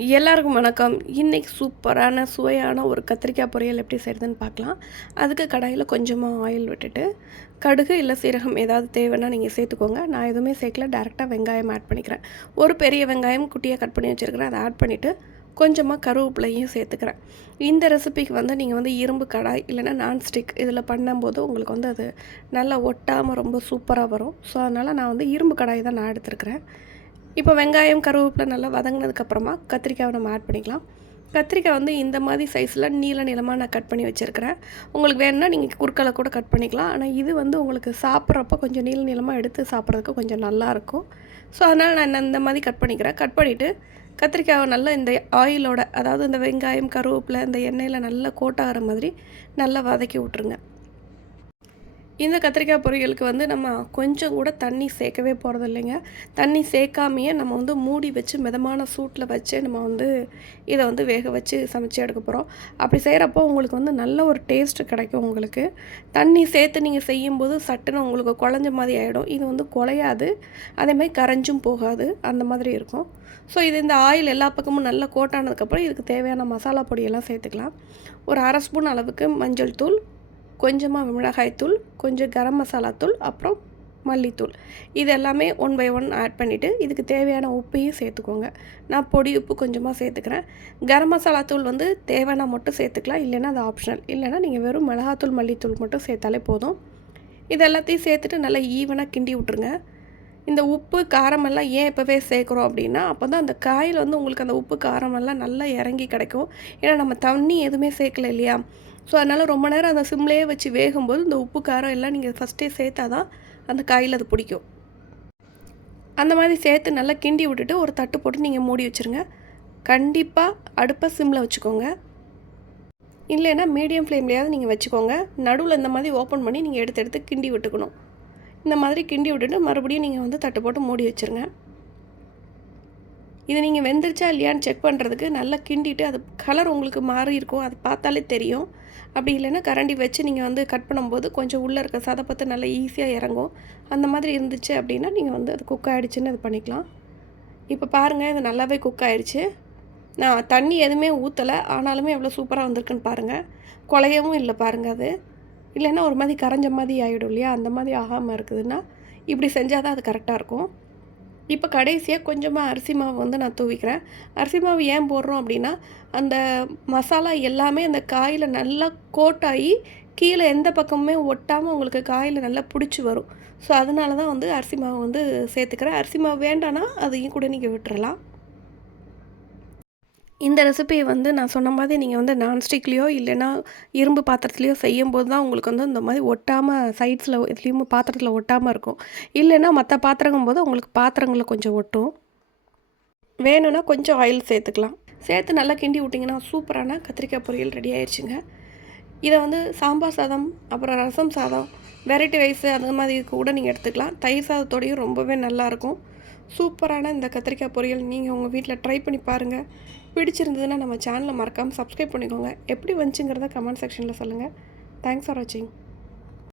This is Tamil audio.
எல்லாருக்கும் வணக்கம். இன்றைக்கி சூப்பரான சுவையான ஒரு கத்திரிக்காய் பொரியல் எப்படி செய்கிறதுன்னு பார்க்கலாம். அதுக்கு கடாயில் கொஞ்சமாக ஆயில் விட்டுட்டு கடுகு இல்லை சீரகம் ஏதாவது தேவைன்னா நீங்கள் சேர்த்துக்கோங்க. நான் எதுவுமே சேர்க்கல. டேரெக்டாக வெங்காயம் ஆட் பண்ணிக்கிறேன். ஒரு பெரிய வெங்காயம் குட்டியாக கட் பண்ணி வச்சுருக்கிறேன். அதை ஆட் பண்ணிவிட்டு கொஞ்சமாக கருவேப்பிலையும் சேர்த்துக்கிறேன். இந்த ரெசிபிக்கு வந்து நீங்கள் வந்து இரும்பு கடாய் இல்லைன்னா நான்ஸ்டிக் இதில் பண்ணும்போது உங்களுக்கு வந்து அது நல்லா ஒட்டாமல் ரொம்ப சூப்பராக வரும். ஸோ அதனால் நான் வந்து இரும்பு கடாய் தான் நான் எடுத்துருக்கிறேன். இப்போ வெங்காயம் கருவேப்பிலை நல்லா வதங்கினதுக்கப்புறமா கத்திரிக்காவை நம்ம ஆட் பண்ணிக்கலாம். கத்திரிக்காய் வந்து இந்த மாதிரி சைஸில் நீல நீளமாக நான் கட் பண்ணி வச்சுருக்கிறேன். உங்களுக்கு வேணும்னா நீங்கள் குறுக்களை கூட கட் பண்ணிக்கலாம். ஆனால் இது வந்து உங்களுக்கு சாப்பிட்றப்ப கொஞ்சம் நீள நீளமாக எடுத்து சாப்பிட்றதுக்கு கொஞ்சம் நல்லாயிருக்கும் ஸோ அதனால் நான் இந்த மாதிரி கட் பண்ணிக்கிறேன். கட் பண்ணிவிட்டு கத்திரிக்காவை நல்லா இந்த ஆயிலோட அதாவது இந்த வெங்காயம் கருவேப்பிலை இந்த எண்ணெயில் நல்லா கோட்டாகிற மாதிரி நல்லா வதக்கி விட்ருங்க இந்த கத்திரிக்காய் பொரியலுக்கு வந்து நம்ம கொஞ்சம் கூட தண்ணி சேர்க்கவே போகிறது இல்லைங்க. தண்ணி சேர்க்காமையே நம்ம வந்து மூடி வச்சு மிதமான சூட்டில் வச்சு நம்ம வந்து இதை வந்து வேக வச்சு சமைச்சு எடுக்க போகிறோம் அப்படி செய்கிறப்போ உங்களுக்கு வந்து நல்ல ஒரு டேஸ்ட்டு கிடைக்கும் உங்களுக்கு. தண்ணி சேர்த்து நீங்கள் செய்யும்போது சட்டுன்னு உங்களுக்கு குழஞ்ச மாதிரி ஆகிடும் இது வந்து குலையாது அதேமாதிரி கரைஞ்சும் போகாது. அந்த மாதிரி இருக்கும். ஸோ இது இந்த ஆயில் எல்லா பக்கமும் நல்லா கோட்டானதுக்கப்புறம் இதுக்கு தேவையான மசாலா பொடியெல்லாம் சேர்த்துக்கலாம். ஒரு அரை ஸ்பூன் அளவுக்கு மஞ்சள் தூள் கொஞ்சமாக மிளகாய்த்தூள் கொஞ்சம் கரம் மசாலா தூள் அப்புறம் மல்லித்தூள். இது எல்லாமே ஒன் பை ஒன் ஆட் பண்ணிவிட்டு இதுக்கு தேவையான உப்பையும் சேர்த்துக்கோங்க. நான் பொடி உப்பு கொஞ்சமாக சேர்த்துக்கிறேன். கரம் மசாலா தூள் வந்து தேவைன்னா மட்டும் சேர்த்துக்கலாம் இல்லைன்னா அது ஆப்ஷனல் இல்லைன்னா நீங்கள் வெறும் மிளகாத்தூள் மல்லித்தூள் மட்டும் சேர்த்தாலே போதும். இது எல்லாத்தையும் சேர்த்துட்டு நல்லா ஈவனாக கிண்டி விட்ருங்க இந்த உப்பு காரமெல்லாம் ஏன் இப்போவே சேர்க்குறோம் அப்படின்னா அப்போ தான் அந்த காயில் வந்து உங்களுக்கு அந்த உப்பு காரமெல்லாம் நல்லா இறங்கி கிடைக்கும். ஏன்னா நம்ம தண்ணி எதுவுமே சேர்க்கல இல்லையா? ஸோ அதனால் ரொம்ப நேரம் அந்த சிம்லேயே வச்சு வேகும்போது இந்த உப்பு காரம் எல்லாம் நீங்கள் ஃபஸ்ட்டே சேர்த்தா தான் அந்த காயில் அது பிடிக்கும். அந்த மாதிரி சேர்த்து நல்லா கிண்டி விட்டுட்டு ஒரு தட்டு போட்டு நீங்கள் மூடி வச்சுருங்க. கண்டிப்பாக அடுப்பை சிம்மில் வச்சுக்கோங்க. இல்லைன்னா மீடியம் ஃப்ளேம்லேயாவது நீங்கள் வச்சுக்கோங்க. நடுவில் இந்த மாதிரி ஓப்பன் பண்ணி நீங்கள் எடுத்து எடுத்து கிண்டி விட்டுக்கணும். இந்த மாதிரி கிண்டி விட்டுட்டு மறுபடியும் நீங்கள் வந்து தட்டு போட்டு மூடி வச்சுருங்க. இது நீங்கள் வெந்துருச்சா இல்லையான்னு செக் பண்ணுறதுக்கு நல்லா கிண்டிட்டு அது கலர் உங்களுக்கு மாறி இருக்கும். அது பார்த்தாலே தெரியும். அப்படி இல்லைன்னா கரண்டி வச்சு நீங்கள் வந்து கட் பண்ணும்போது கொஞ்சம் உள்ளே இருக்க சதப்பத்து நல்லா ஈஸியாக இறங்கும். அந்த மாதிரி இருந்துச்சு அப்படின்னா நீங்கள் வந்து அது குக் ஆகிடுச்சின்னு அது பண்ணிக்கலாம். இப்போ பாருங்கள் இது நல்லாவே குக் ஆகிடுச்சு நான் தண்ணி எதுவுமே ஊற்றலை ஆனாலுமே எவ்வளோ சூப்பராக வந்திருக்குன்னு பாருங்கள் குலையவும் இல்லை பாருங்கள் அது. இல்லைன்னா ஒரு மாதிரி கரைஞ்ச மாதிரி ஆகிடும் இல்லையா? அந்த மாதிரி ஆகாமல் இருக்குதுன்னா இப்படி செஞ்சால் தான் அது கரெக்டாக இருக்கும். இப்போ கடைசியாக கொஞ்சமாக அரிசி மாவு வந்து நான் தூவிக்கிறேன். அரிசி மாவு ஏன் போடுறோம் அப்படின்னா அந்த மசாலா எல்லாமே அந்த காயில் நல்லா கோட்டாகி கீழே எந்த பக்கமுமே ஒட்டாமல் உங்களுக்கு காயில் நல்லா பிடிச்சி வரும். ஸோ அதனால தான் வந்து அரிசி மாவு வந்து சேர்த்துக்கிறேன். அரிசி மாவு வேண்டான்னா அதையும் கூட நீங்கள் விட்டுறலாம். இந்த ரெசிபியை வந்து நான் சொன்ன மாதிரி நீங்கள் வந்து நான்ஸ்டிக்லேயோ இல்லைன்னா இரும்பு பாத்திரத்துலேயோ செய்யும்போது தான் உங்களுக்கு வந்து இந்த மாதிரி ஒட்டாமல் சைட்ஸில் எதுலேயுமே பாத்திரத்தில் ஒட்டாமல் இருக்கும். இல்லைன்னா மற்ற பாத்திரங்கும் போது உங்களுக்கு பாத்திரங்களை கொஞ்சம் ஒட்டும். வேணும்னா கொஞ்சம் ஆயில் சேர்த்துக்கலாம். சேர்த்து நல்லா கிண்டி விட்டிங்கன்னா சூப்பரான கத்திரிக்காய் பொரியல் ரெடி ஆயிடுச்சுங்க இதை வந்து சாம்பார் சாதம் அப்புறம் ரசம் சாதம் வெரைட்டி வைஸ் அந்த மாதிரி கூட நீங்கள் எடுத்துக்கலாம். தயிர் சாதத்தோடையும் ரொம்பவே நல்லாயிருக்கும் சூப்பரான இந்த கத்திரிக்காய் பொரியல் நீங்கள் உங்கள் வீட்டில் ட்ரை பண்ணி பாருங்கள் பிடிச்சிருந்ததுன்னா நம்ம சேனலை மறக்காமல் சப்ஸ்கிரைப் பண்ணிக்கோங்க. எப்படி வந்துச்சுங்கிறத கமெண்ட் செக்ஷனில் சொல்லுங்கள் தேங்க்ஸ் ஃபார் வாட்சிங்